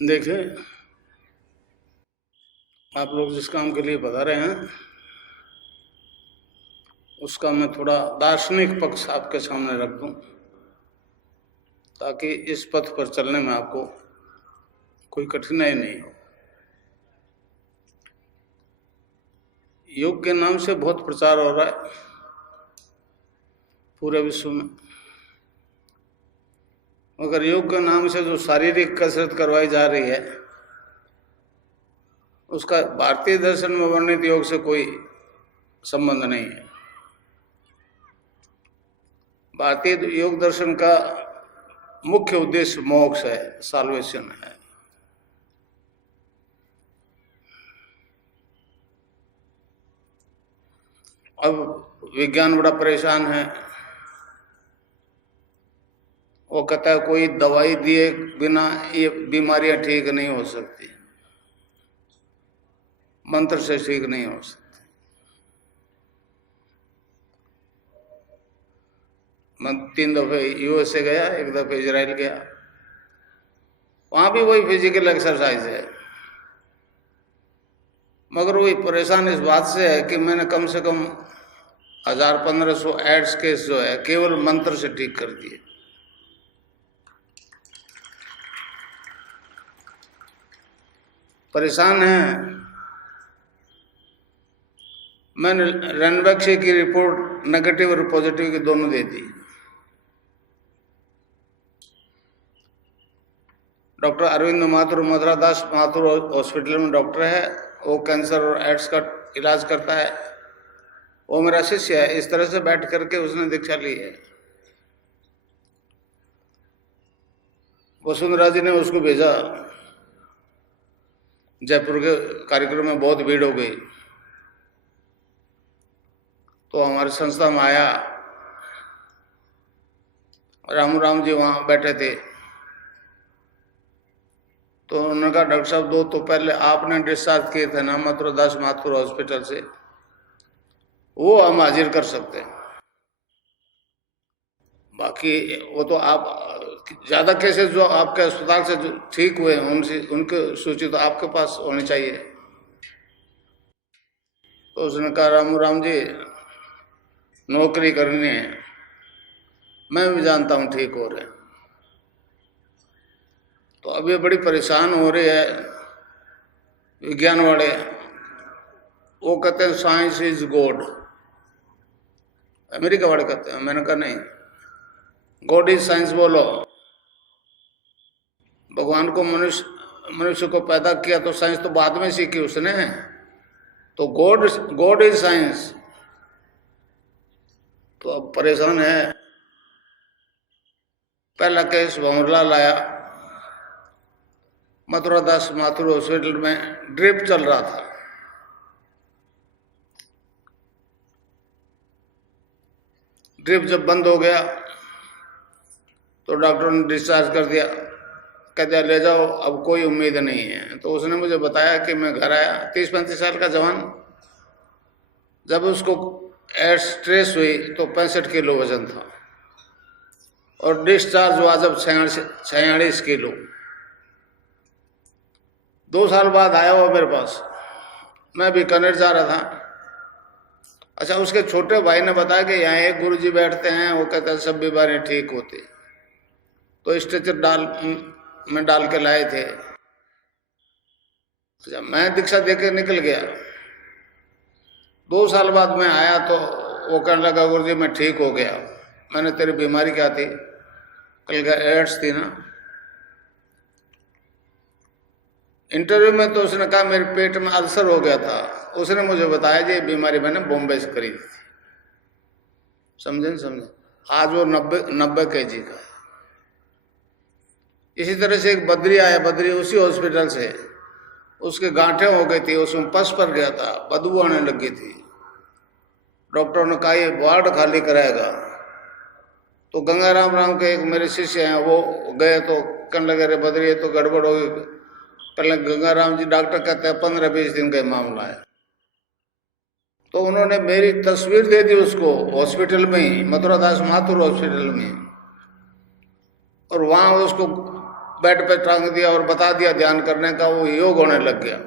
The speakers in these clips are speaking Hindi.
देखिए, आप लोग जिस काम के लिए पधारे हैं उसका मैं थोड़ा दार्शनिक पक्ष आपके सामने रख दूं, ताकि इस पथ पर चलने में आपको कोई कठिनाई नहीं हो। योग के नाम से बहुत प्रचार हो रहा है पूरे विश्व में, मगर योग के नाम से जो शारीरिक कसरत करवाई जा रही है उसका भारतीय दर्शन में वर्णित योग से कोई संबंध नहीं है। भारतीय योग दर्शन का मुख्य उद्देश्य मोक्ष है, साल्वेशन है। अब विज्ञान बड़ा परेशान है, वो कहता है कोई दवाई दिए बिना ये बीमारियां ठीक नहीं हो सकती, मंत्र से ठीक नहीं हो सकती। मैं 3 दफे यूएसए गया, 1 दफे इजराइल गया, वहां भी वही फिजिकल एक्सरसाइज है, मगर वही परेशान इस बात से है कि मैंने कम से कम 1000-1500 एड्स केस जो है केवल मंत्र से ठीक कर दिए। परेशान है। मैंने रनबैक्सी की रिपोर्ट नेगेटिव और पॉजिटिव की दोनों दे दी। डॉक्टर अरविंद माथुर, मधुरादास माथुर हॉस्पिटल में डॉक्टर है, वो कैंसर और एड्स का इलाज करता है। वो मेरा शिष्य है। इस तरह से बैठ करके उसने दीक्षा ली है। वसुंधरा जी ने उसको भेजा, जयपुर के कार्यक्रम में बहुत भीड़ हो गई, तो हमारी संस्था में आया। राम जी वहां बैठे थे, तो उन्होंने कहा डॉक्टर साहब 2 तो पहले आपने डिस्चार्ज किए थे ना मथुरादास माथुर हॉस्पिटल से, वो हम हाजिर कर सकते हैं, बाकी वो तो आप ज्यादा केसेस जो आपके अस्पताल से जो ठीक हुए उनसे उनकी सूची तो आपके पास होनी चाहिए। तो उसने कहा राम जी नौकरी करनी है, मैं भी जानता हूं ठीक हो रहे हैं। तो अब ये बड़ी परेशान हो रही है विज्ञान वाले। वो कहते हैं साइंस इज गॉड, अमेरिका वाले कहते हैं। मैंने कहा नहीं, गॉड इज साइंस बोलो। भगवान को मनुष्य को पैदा किया तो साइंस तो बाद में सीखी उसने, तो गॉड इज साइंस। तो अब परेशान है। पहला केस भंवरलाल लाया, मथुरादास माथुर हॉस्पिटल में ड्रिप चल रहा था। ड्रिप जब बंद हो गया तो डॉक्टर ने डिस्चार्ज कर दिया, कहते ले जाओ, अब कोई उम्मीद नहीं है। तो उसने मुझे बताया कि मैं घर आया, 30-35 साल का जवान, जब उसको एड्स स्ट्रेस हुई तो 65 किलो वजन था, और डिस्चार्ज हुआ जब 46 किलो। 2 साल बाद आया वो मेरे पास, मैं बीकानेर जा रहा था। अच्छा, उसके छोटे भाई ने बताया कि यहाँ एक गुरुजी बैठते हैं, वो कहते हैं सब बीमारियां ठीक होती, तो स्ट्रेचर में डाल के लाए थे। अच्छा, मैं दीक्षा देके निकल गया। 2 साल बाद मैं आया तो वो कहने लगा गुरुजी मैं ठीक हो गया। मैंने तेरी बीमारी क्या थी? कल का एड्स थी ना। इंटरव्यू में तो उसने कहा मेरे पेट में अल्सर हो गया था। उसने मुझे बताया कि ये बीमारी मैंने बॉम्बे से खरीदी थी। समझे? आज वो 90 kg का। इसी तरह से एक बद्री आया, बद्री उसी हॉस्पिटल से, उसके गांठें हो गई थी, उसमें पस पर गया था, बदबू आने लगी थी। डॉक्टर ने कहा ये वार्ड खाली कराएगा। तो गंगाराम के एक मेरे शिष्य हैं, वो गए तो कहने लगे अरे बद्री ये तो गड़बड़ हो गई। पहले गंगाराम जी डॉक्टर कहते हैं 15-20 दिन का मामला है। तो उन्होंने मेरी तस्वीर दे दी उसको हॉस्पिटल में ही, मथुरादास माथुर हॉस्पिटल में, और वहां उसको बेड पे टांग दिया और बता दिया ध्यान करने का, वो योग होने लग गया।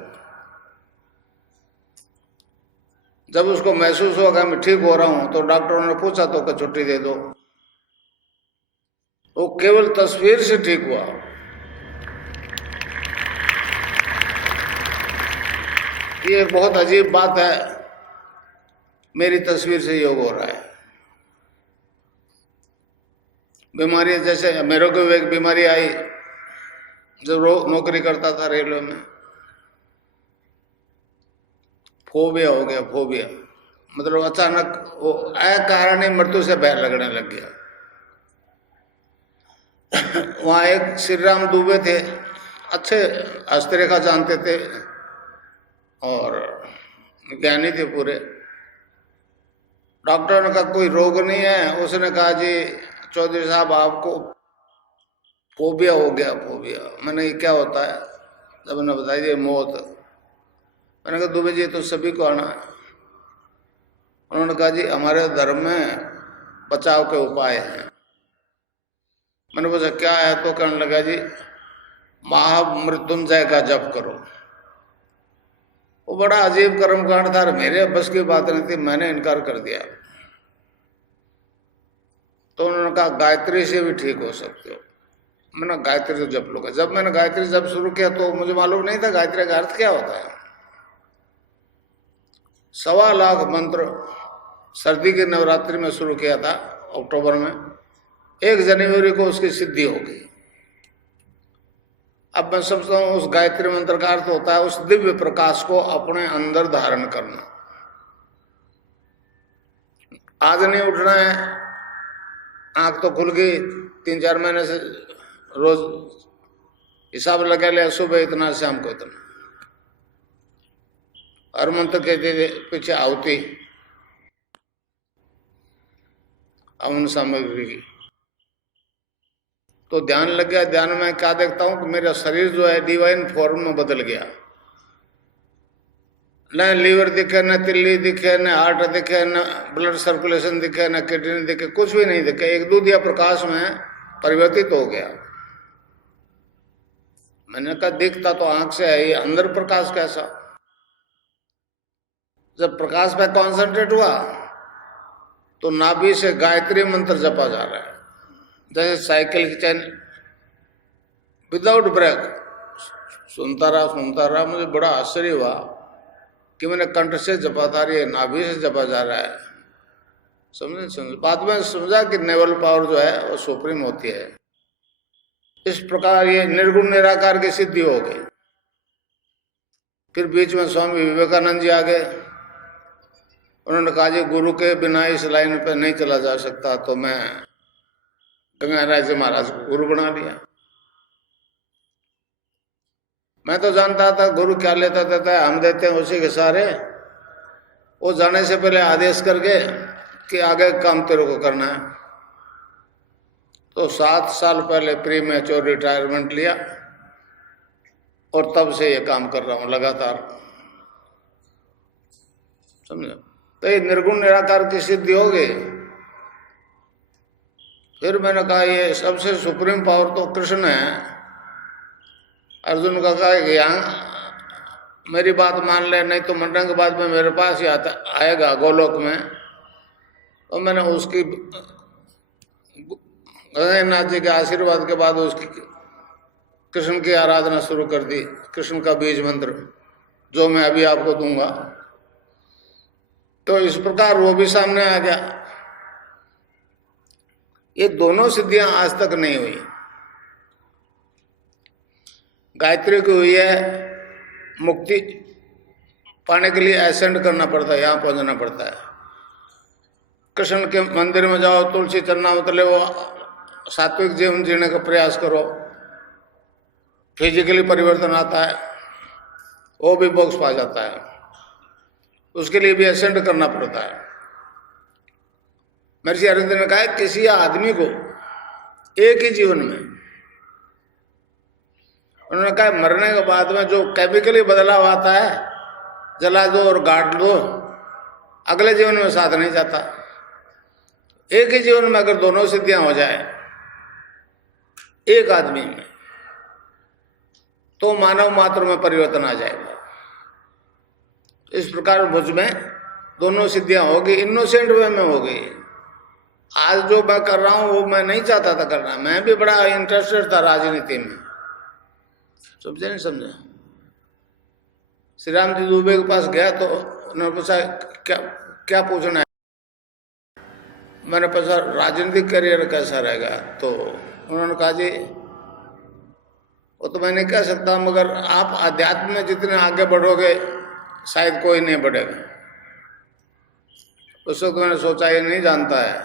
जब उसको महसूस हुआ कि मैं ठीक हो रहा हूं, तो डॉक्टरों ने पूछा तो कि छुट्टी दे दो। वो केवल तस्वीर से ठीक हुआ। ये बहुत अजीब बात है, मेरी तस्वीर से योग हो रहा है। बीमारी, जैसे मेरे को एक बीमारी आई जब नौकरी करता था रेलवे में, फोबिया हो गया। फोबिया मतलब अचानक वो अकारण ही मृत्यु से भय लगने लग गया। वहां एक श्री राम दुबे थे, अच्छे हस्तरेखा जानते थे और ज्ञानी थे पूरे। डॉक्टर ने कहा कोई रोग नहीं है। उसने कहा जी चौधरी साहब आपको फोबिया हो गया। फोबिया मैंने ये क्या होता है? जब मैंने बताया ये मौत। मैंने कहा दुबे जी तो सभी को आना है। उन्होंने कहा जी हमारे धर्म में बचाव के उपाय हैं। मैंने पूछा क्या है? तो कहने लगा जी महामृत्युंजय का जप करो। वो बड़ा अजीब कर्मकांड था, मेरे बस की बात नहीं थी, मैंने इनकार कर दिया। तो उन्होंने कहा गायत्री से भी ठीक हो सकते हो। मैंने गायत्री से जप लूंगा। जब मैंने गायत्री जप शुरू किया तो मुझे मालूम नहीं था गायत्री का अर्थ क्या होता है। 1.25 लाख मंत्र सर्दी के नवरात्रि में शुरू किया था अक्टूबर में। 1 जनवरी को उसकी सिद्धि हो गई। अब मैं समझता हूं उस गायत्री मंत्र का अर्थ होता है उस दिव्य प्रकाश को अपने अंदर धारण करना। आज नहीं उठना है, आंख तो खुल गई, 3-4 महीने से रोज हिसाब लगा लिया, सुबह इतना शाम को इतना। हर मंत्र के पीछे आहुति हवन सामग्री की। तो ध्यान लग गया। ध्यान में क्या देखता हूं कि मेरा शरीर जो है डिवाइन फॉर्म में बदल गया। न लीवर दिखे, न तिल्ली दिखे, न हार्ट दिखे, न ब्लड सर्कुलेशन दिखे, न किडनी दिखे, कुछ भी नहीं दिखे। एक दूधिया प्रकाश में परिवर्तित हो गया। मैंने कहा दिखता तो आंख से है, ये अंदर प्रकाश कैसा? जब प्रकाश पे कॉन्सेंट्रेट हुआ तो नाभि से गायत्री मंत्र जपा जा रहा है, जैसे साइकिल की चैन विदाउट ब्रेक। सुनता रहा। मुझे बड़ा आश्चर्य हुआ कि मैंने कंठ से जपा था, ये नाभि से जपा जा रहा है। समझे? बाद में समझा कि नेवल पावर जो है वो सुप्रीम होती है। इस प्रकार ये निर्गुण निराकार की सिद्धि हो गई। फिर बीच में स्वामी विवेकानंद जी आ गए। उन्होंने कहा जी गुरु के बिना इस लाइन पे नहीं चला जा सकता, तो मैं गंगाराय जी महाराज को गुरु बना लिया। मैं तो जानता था गुरु क्या लेता देता है, हम देते हैं उसी के सारे। वो जाने से पहले आदेश करके कि आगे काम तेरे को करना है। तो 7 साल पहले प्री मैच्योर रिटायरमेंट लिया और तब से ये काम कर रहा हूं लगातार। समझे? तो ये निर्गुण निराकार की सिद्धि हो गई। फिर मैंने कहा ये सबसे सुप्रीम पावर तो कृष्ण है। अर्जुन का कहा कि यहाँ मेरी बात मान ले, नहीं तो मरने के बाद में मेरे पास ही आएगा गोलोक में। तो मैंने उसकी गणेशनाथ जी के आशीर्वाद के बाद उसकी कृष्ण की आराधना शुरू कर दी। कृष्ण का बीज मंत्र जो मैं अभी आपको दूंगा। तो इस प्रकार वो भी सामने आ गया। ये दोनों सिद्धियां आज तक नहीं हुई। गायत्री की हुई है, मुक्ति पाने के लिए एसेंड करना पड़ता है, यहां पहुंचना पड़ता है। कृष्ण के मंदिर में जाओ, तुलसी चरना मतलब वो सात्विक जीवन जीने का प्रयास करो, फिजिकली परिवर्तन आता है, वो भी मोक्ष पा जाता है। उसके लिए भी एसेंड करना पड़ता है। महर्षि अरविंद ने कहा किसी आदमी को एक ही जीवन में, उन्होंने कहा मरने के बाद में जो केमिकली बदलाव आता है, जला दो और गाड़ दो, अगले जीवन में साथ नहीं जाता। एक ही जीवन में अगर दोनों सिद्धियां हो जाए एक आदमी में, तो मानव मात्र में परिवर्तन आ जाएगा। इस प्रकार मुझ में दोनों सिद्धियां होगी, इनोसेंट वे में होगी। आज जो मैं कर रहा हूं वो मैं नहीं चाहता था करना, मैं भी बड़ा इंटरेस्टेड था राजनीति में, समझे नहीं समझे। श्री राम जी दुबे के पास गया तो उन्होंने पूछा क्या क्या पूछना है, मैंने पूछा राजनीतिक करियर कैसा रहेगा, तो उन्होंने कहा जी वो तो मैं नहीं कह सकता, मगर आप अध्यात्म में जितने आगे बढ़ोगे शायद कोई नहीं बढ़ेगा। उस वक्त मैंने सोचा ये नहीं जानता है,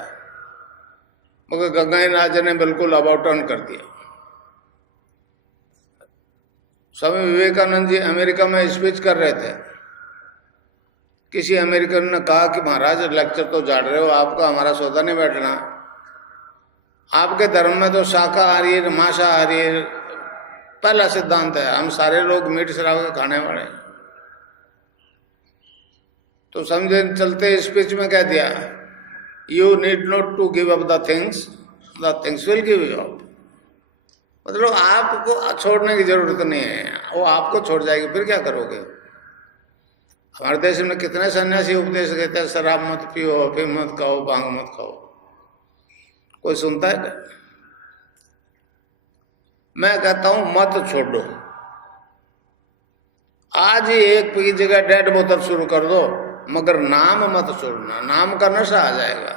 मगर गंगाई राजा ने बिल्कुल अबाउट टर्न कर दिया। स्वामी विवेकानंद जी अमेरिका में स्पीच कर रहे थे, किसी अमेरिकन ने कहा कि महाराज लेक्चर तो झाड़ रहे हो, आपका हमारा सौदा नहीं बैठना, आपके धर्म में तो शाकाहारी मांसाहारी पहला सिद्धांत है, हम सारे लोग मीट शराब के खाने वाले। तो समझे चलते स्पीच में कह दिया, you need not to give up the things will give you up. मतलब आपको छोड़ने की जरूरत नहीं है, वो आपको छोड़ जाएगी, फिर क्या करोगे। हमारे देश में कितने सन्यासी उपदेश देते हैं, शराब मत पियो, अफीम मत खाओ, भांग मत खाओ, कोई सुनता है क्या। मैं कहता हूं मत छोड़ो, आज ही एक की जगह डेढ़ बोतल शुरू कर दो, मगर नाम मत छोड़ना, नाम का नशा आ जाएगा।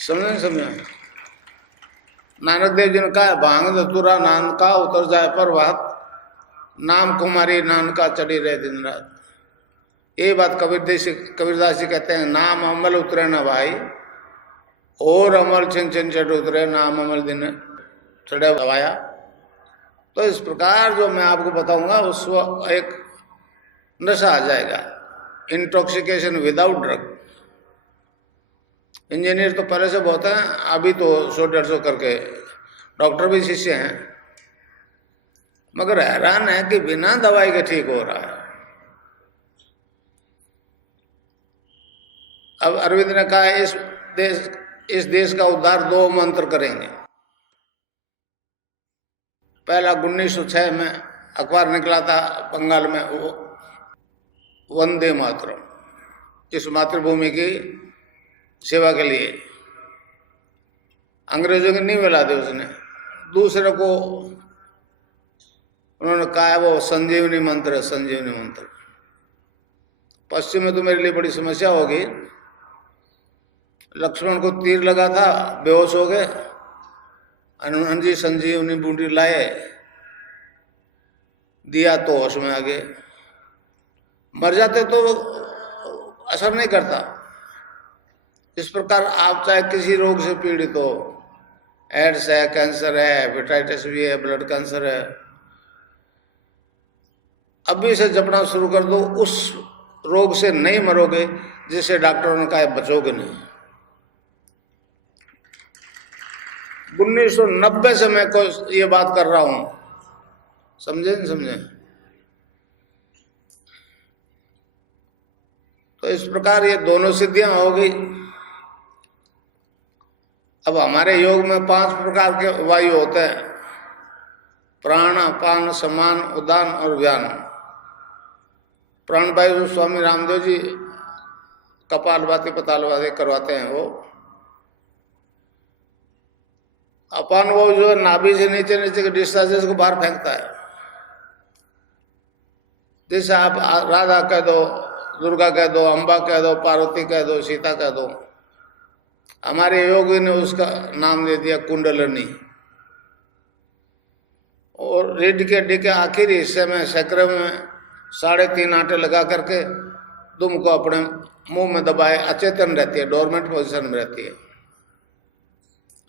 समझे। नानक देव जी ने कहा भांग धतूरा नान का उतर जाए पर बात, नाम कुमारी नानका चढ़ी रहे दिन रात। ये बात कबीरदास जी कहते हैं, नाम अमल उतरे ना भाई, और अमल छिन छिन चढ़ उतरे, नाम अमल दिन चढ़े दबाया। तो इस प्रकार जो मैं आपको बताऊंगा उस एक नशा आ जाएगा, इंटॉक्सिकेशन विदाउट ड्रग। इंजीनियर तो पहले से बहुत हैं, अभी तो 100-150 करके डॉक्टर भी शिष्य हैं, मगर हैरान है कि बिना दवाई के ठीक हो रहा है। अब अरविंद ने कहा इस देश का उद्धार 2 मंत्र करेंगे। पहला 1906 में अखबार निकला था बंगाल में, वो वंदे मातरम, इस मातृभूमि की सेवा के लिए। अंग्रेजों की नहीं मिला दी उसने, दूसरे को उन्होंने कहा वो संजीवनी मंत्र है, संजीवनी मंत्र। पश्चिम में तो मेरे लिए बड़ी समस्या होगी। लक्ष्मण को तीर लगा था, बेहोश हो गए, हनुमान जी संजीवनी बूंदी लाए, दिया तो होश में आ गए। मर जाते तो असर नहीं करता। इस प्रकार आप चाहे किसी रोग से पीड़ित हो, एड्स है, कैंसर है, हेपेटाइटिस भी है, ब्लड कैंसर है, अभी से जपना शुरू कर दो, उस रोग से नहीं मरोगे जिसे डॉक्टरों ने कहा बचोगे नहीं। 1990 से मैं को ये बात कर रहा हूं, समझे नहीं समझे। तो इस प्रकार ये दोनों सिद्धियां हो गई। अब हमारे योग में 5 प्रकार के वायु होते हैं, प्राण, अपान, समान, उदान और व्यान। प्राण वायु जो स्वामी रामदेव जी कपालभाति पतालभाति करवाते हैं वो। अपान वायु जो नाभि से नीचे नीचे के डिस्चार्जेस को बाहर फेंकता है। जैसे आप राधा कह दो, दुर्गा कह दो, अम्बा कह दो, पार्वती कह दो, सीता कह दो, हमारे योगी ने उसका नाम दे दिया कुंडलनी। और रीढ़ के हड्डी के आखिरी हिस्से में सकरे में 3.5 आटे लगा करके दुम को अपने मुंह में दबाए, अचेतन रहती है, डोरमेंट पोजीशन में रहती है,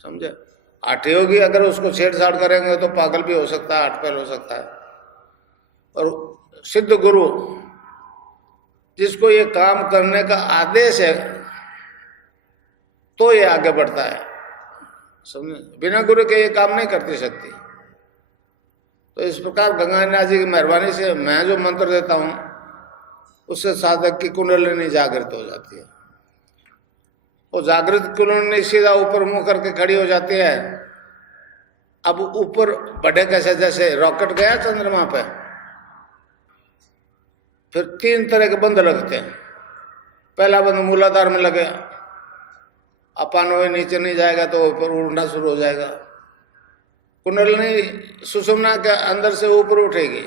समझे। 8 योगी अगर उसको छेड़छाड़ करेंगे तो पागल भी हो सकता है, 8 पैर हो सकता है। और सिद्ध गुरु जिसको ये काम करने का आदेश है तो ये आगे बढ़ता है, समझे। बिना गुरु के ये काम नहीं करती शक्ति। तो इस प्रकार गंगानाथ जी की मेहरबानी से मैं जो मंत्र देता हूं उससे साधक की कुंडलिनी जागृत हो जाती है। वो जागृत कुंडलिनी सीधा ऊपर मुंह करके खड़ी हो जाती है अब ऊपर बढ़े कैसे, जैसे रॉकेट गया चंद्रमा पे, फिर 3 तरह के बंध लगते हैं। पहला बंध मूलाधार में लगे, अपन वो नीचे नहीं जाएगा तो ऊपर उड़ना शुरू हो जाएगा। कुंडलिनी सुषुम्ना के अंदर से ऊपर उठेगी,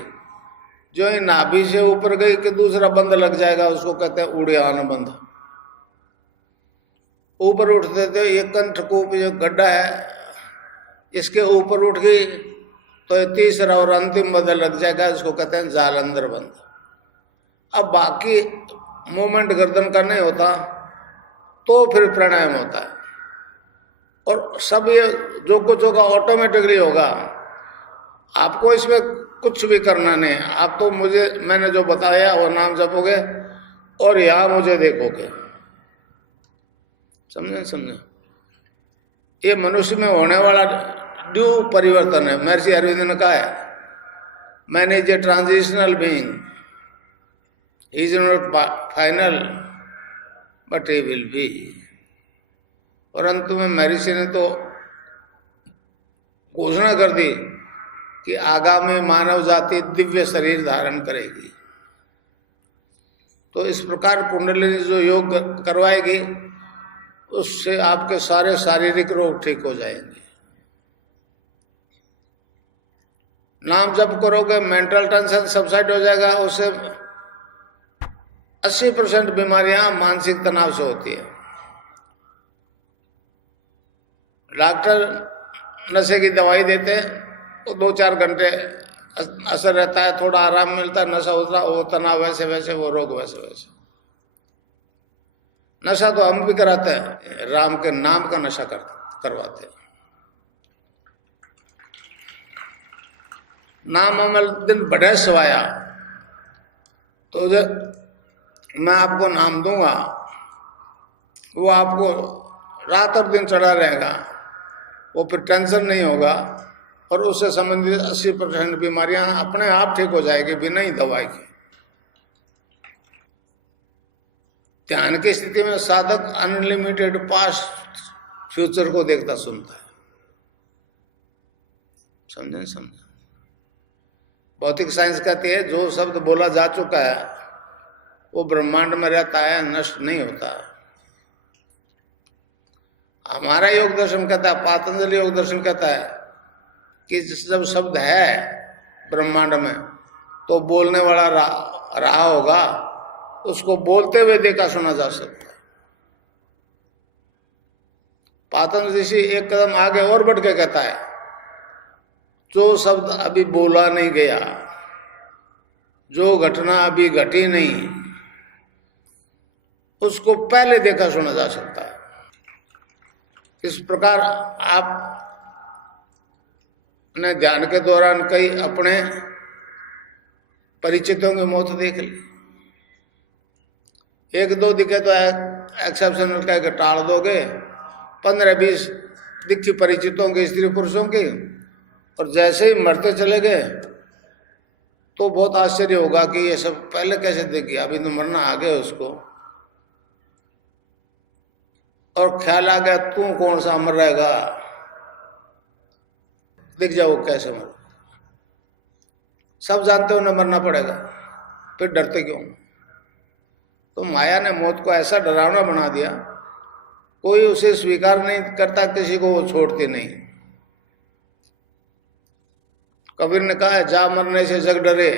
जो ही नाभि से ऊपर गई कि दूसरा बंध लग जाएगा, उसको कहते हैं उड़ियान बंध। ऊपर उठते थे, ये कंठकूप जो गड्ढा है इसके ऊपर उठ गई तो ये तीसरा और अंतिम बंध लग जाएगा, इसको कहते हैं जालंधर बंध। अब बाकी मूवमेंट गर्दन का नहीं होता तो फिर प्राणायाम होता है, और सब ये जो कुछ होगा ऑटोमेटिकली होगा। आपको इसमें कुछ भी करना नहीं, आप तो मैंने जो बताया वो नाम जपोगे और यहाँ मुझे देखोगे। समझे? ये मनुष्य में होने वाला ड्यू परिवर्तन है। महर्षि अरविंद ने कहा है, man is a transitional being, he is not final but he will be. और अंत में महर्षि ने तो घोषणा कर दी कि आगामी मानव जाति दिव्य शरीर धारण करेगी। तो इस प्रकार कुंडलिनी जो योग करवाएगी उससे आपके सारे शारीरिक रोग ठीक हो जाएंगे। नाम जप करोगे, मेंटल टेंशन सबसाइड हो जाएगा। उससे 80% बीमारियां मानसिक तनाव से होती है। डॉक्टर नशे की दवाई देते हैं तो 2-4 घंटे असर रहता है, थोड़ा आराम मिलता है, नशा होता, वो तनाव वैसे वैसे, वो रोग वैसे वैसे। नशा तो हम भी कराते हैं, राम के नाम का नशा करवाते हैं। नाम अमल दिन बढ़े सवाया, तो मैं आपको नाम दूंगा, वो आपको रात और दिन चढ़ा रहेगा, वो फिर टेंशन नहीं होगा, और उससे संबंधित 80% बीमारियां अपने आप ठीक हो जाएगी बिना ही दवाई के। ध्यान की स्थिति में साधक अनलिमिटेड पास्ट फ्यूचर को देखता सुनता है। समझे? भौतिक साइंस कहती है जो शब्द बोला जा चुका है वो ब्रह्मांड में रहता है, नष्ट नहीं होता है। हमारा योग दर्शन कहता है, पातंजलि योग दर्शन कहता है कि जब शब्द है ब्रह्मांड में तो बोलने वाला रहा होगा, उसको बोलते हुए देखा सुना जा सकता है। पातंजलि ऋषि एक कदम आगे और बढ़ के कहता है, जो शब्द अभी बोला नहीं गया, जो घटना अभी घटी नहीं, उसको पहले देखा सुना जा सकता है। इस प्रकार आप ने ध्यान के दौरान कई अपने परिचितों की मौत देख ली। 1-2 दिखे तो एक्सेप्शनल कह के टाल दोगे, 15-20 दिखी परिचितों के, स्त्री पुरुषों की, और जैसे ही मरते चले गए तो बहुत आश्चर्य होगा कि ये सब पहले कैसे दिख गया, अभी तो मरना आ गया उसको, और ख्याल आ गया तू कौन सा मर रहेगा, दिख जाओ कैसे मर। सब जानते हो न मरना पड़ेगा, फिर डरते क्यों? तो माया ने मौत को ऐसा डरावना बना दिया, कोई उसे स्वीकार नहीं करता, किसी को वो छोड़ती नहीं। कबीर ने कहा है, जा मरने से जग डरे,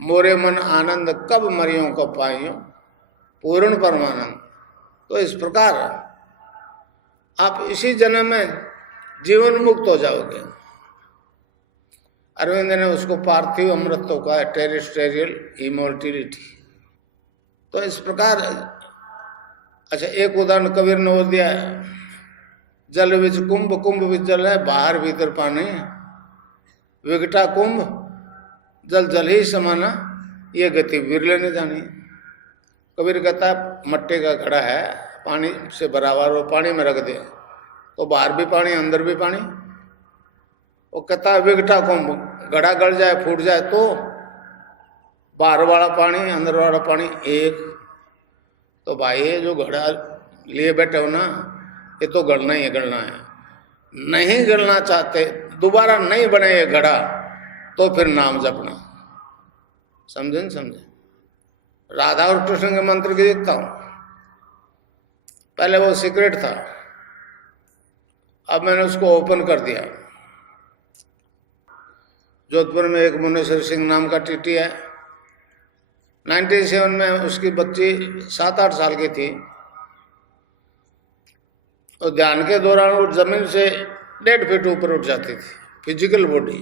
मोरे मन आनंद कब मरियों को पाइयो, पूर्ण परमानंद। तो इस प्रकार आप इसी जन्म में जीवन मुक्त हो जाओगे। अरविंद ने उसको पार्थिव अमृत तो कहा है, टेरेस्ट्रियल इमोर्टिलिटी। तो इस प्रकार, अच्छा एक उदाहरण कबीर ने वो दिया है, जल विच कुंभ, कुंभ विच जल है, बाहर भीतर पानी, विकटा कुंभ जल जल ही समाना, ये गति विरले ने जानी। कबीर कहता है मट्टी का घड़ा है, पानी से बराबर, वो पानी में रख दे तो बाहर भी पानी अंदर भी पानी। वो कहता है विकटा कुंभ, घड़ा गड़ जाए फूट जाए तो बाहर वाला पानी अंदर वाला पानी एक। तो भाई ये जो घड़ा लिए बैठे हो ना, ये तो गड़ना ही है, गड़ना है। नहीं गड़ना चाहते, दोबारा नहीं बने ये घड़ा तो फिर नाम जपना। समझे न समझे? राधा और कृष्ण के मंत्र की देखता हूं, पहले वो सीक्रेट था, अब मैंने उसको ओपन कर दिया। जोधपुर में एक मुनेश्वर सिंह नाम का टीटी है, 97 में उसकी बच्ची 7-8 साल की थी, और ध्यान के दौरान वो जमीन से 1.5 फीट ऊपर उठ जाती थी, फिजिकल बॉडी।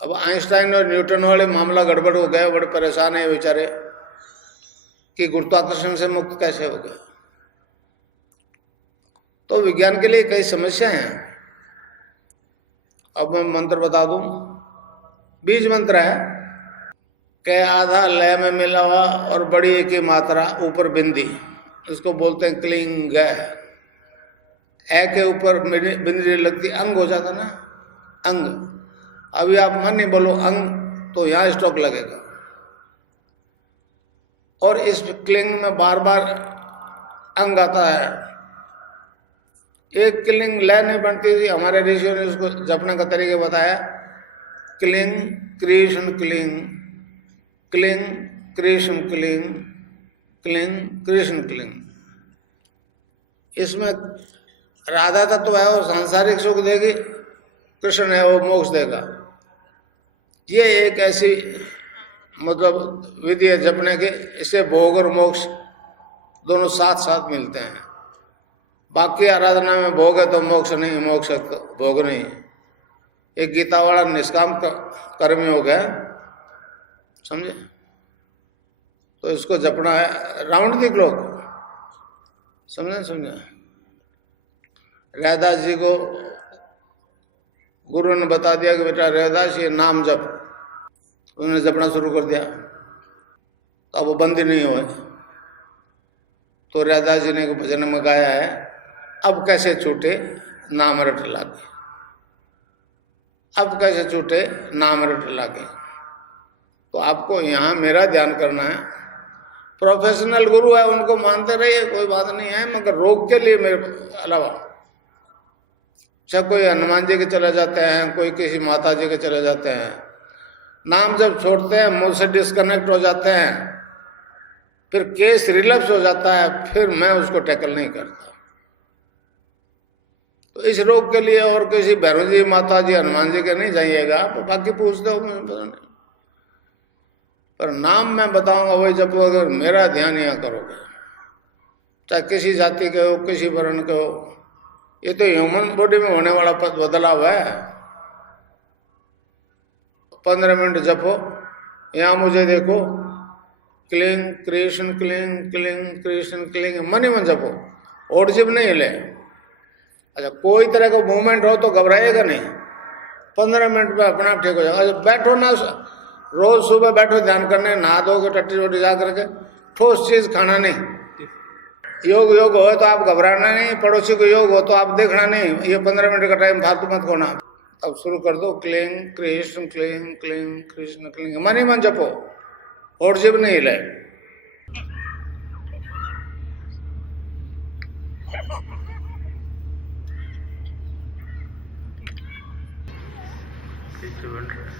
अब आइंस्टाइन और न्यूटन वाले मामला गड़बड़ हो गया, बड़े परेशान है बेचारे कि गुरुत्वाकर्षण से मुक्त कैसे हो गया। तो विज्ञान के लिए कई समस्याएं हैं। अब मैं मंत्र बता दूं, बीज मंत्र है कि आधा लय में मिला हुआ और बड़ी एक ही मात्रा ऊपर बिंदी, इसको बोलते हैं क्लिंग। ए के ऊपर बिंदी लगती, अंग हो जाता ना, अंग। अभी आप मन नहीं बोलो अंग, तो यहां स्टॉक लगेगा। और इस क्लिंग में बार बार अंग आता है। एक क्लिंग लय नहीं बनती थी, हमारे ऋषियों ने उसको जपने का तरीका बताया। Cling Krishna cling, cling Krishna cling, cling Krishna cling. इसमें राधा तत्व है, वो सांसारिक सुख देगी, कृष्ण है वो मोक्ष देगा। ये एक ऐसी मतलब विधि है जपने के, इससे भोग और मोक्ष दोनों साथ साथ मिलते हैं। बाकी आराधना में भोग है तो मोक्ष नहीं, मोक्ष है तो भोग नहीं। एक गीता वाला निष्काम कर्मी हो गया, समझे? तो इसको जपना है राउंड द क्लॉक, समझे समझे? रैदास जी को गुरु ने बता दिया कि बेटा रैदास ये नाम जप, उन्होंने जपना शुरू कर दिया, तो अब वो बंद ही नहीं हुए। तो रैदास जी ने भजन में गाया है, अब कैसे छूटे नाम रट लागे, अब कैसे छूटे नाम रट लागे। तो आपको यहाँ मेरा ध्यान करना है। प्रोफेशनल गुरु है, उनको मानते रहिए, कोई बात नहीं है, मगर रोग के लिए मेरे अलावा, चाहे कोई हनुमान जी के चले जाते हैं, कोई किसी माता जी के चले जाते हैं, नाम जब छोड़ते हैं मुझसे डिस्कनेक्ट हो जाते हैं, फिर केस रिलैप्स हो जाता है, फिर मैं उसको टैकल नहीं करता। तो इस रोग के लिए और किसी भैरव जी, माता जी, हनुमान जी के नहीं जाइएगा, तो बाकी पूछते हो मुझे पता नहीं, पर नाम मैं बताऊंगा वही जब अगर मेरा ध्यान यहाँ करोगे, चाहे किसी जाति के हो, किसी वर्ण के हो। ये तो ह्यूमन बॉडी में होने वाला बदलाव है। 15 मिनट जपो, यहाँ मुझे देखो, cling Krishna cling, cling Krishna cling, मन ही मन जपो, और जिब नहीं हिले। अच्छा, कोई तरह का मूवमेंट हो तो घबराएगा नहीं, 15 मिनट में अपना ठीक हो जाएगा। बैठो ना, रोज सुबह बैठो ध्यान करने, नहा धोके टट्टी वट्टी जा करके, ठोस चीज खाना नहीं। योग योग हो तो आप घबराना नहीं, पड़ोसी को योग हो तो आप देखना नहीं, ये 15 मिनट का टाइम फालतू मत खोना। अब शुरू कर दो, cling Krishna cling, cling Krishna cling, मन ही मन जपो, और जिब नहीं हिले। बन रहा है।